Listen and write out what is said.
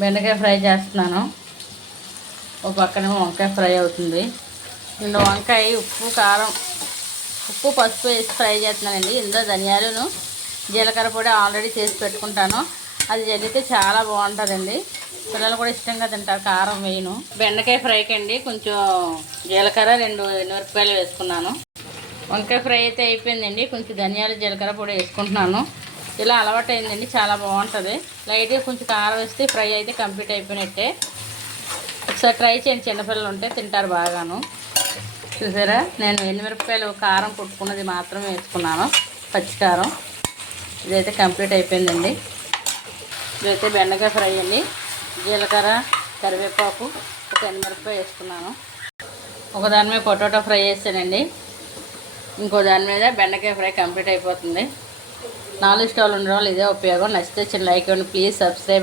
బెండకాయ ఫ్రై చేస్తున్నాను. ఒక పక్కన వంకాయ ఫ్రై అవుతుంది. ఇందులో వంకాయ ఉప్పు పసుపు వేసి ఫ్రై చేస్తున్నానండి. ఇందులో ధనియాలను జీలకర్ర పొడి ఆల్రెడీ చేసి పెట్టుకుంటాను. అది చల్లితే చాలా బాగుంటుందండి. పిల్లలు కూడా ఇష్టంగా తింటారు, కారం వేయను. బెండకాయ ఫ్రైకి అండి కొంచెం జీలకర్ర 2 ఎండుమిరపకాయలు వేసుకున్నాను. వంకాయ ఫ్రై అయితే అయిపోయిందండి. కొంచెం ధనియాలు జీలకర్ర పొడి వేసుకుంటున్నాను. ఇలా అలవాటు అయిందండి, చాలా బాగుంటుంది. లైట్గా కొంచెం కారం వేస్తే ఫ్రై అయితే కంప్లీట్ అయిపోయినట్టే. ఒకసారి ట్రై చేయండి, చిన్నపిల్లలు ఉంటే తింటారు బాగాను. చూసారా, నేను ఎండుమిరపకాయలు కారం కొట్టుకున్నది మాత్రమే వేసుకున్నాను, పచ్చికారం. ఇదైతే కంప్లీట్ అయిపోయిందండి. ఇదైతే బెండకాయ ఫ్రై అండి. జీలకర్ర, కరివేపాకు, ఒక ఎండుమిరపకాయ వేసుకున్నాను. ఒక దాని మీద పొటాటో ఫ్రై చేసానండి. ఇంకో దాని మీద బెండకాయ ఫ్రై కంప్లీట్ అయిపోతుంది. 4 స్టవ్లు ఉండడం వల్ల ఇదే ఉపయోగం. నచ్చితే చిన్న లైక్ ఇవ్వండి ప్లీజ్. సబ్స్క్రైబ్.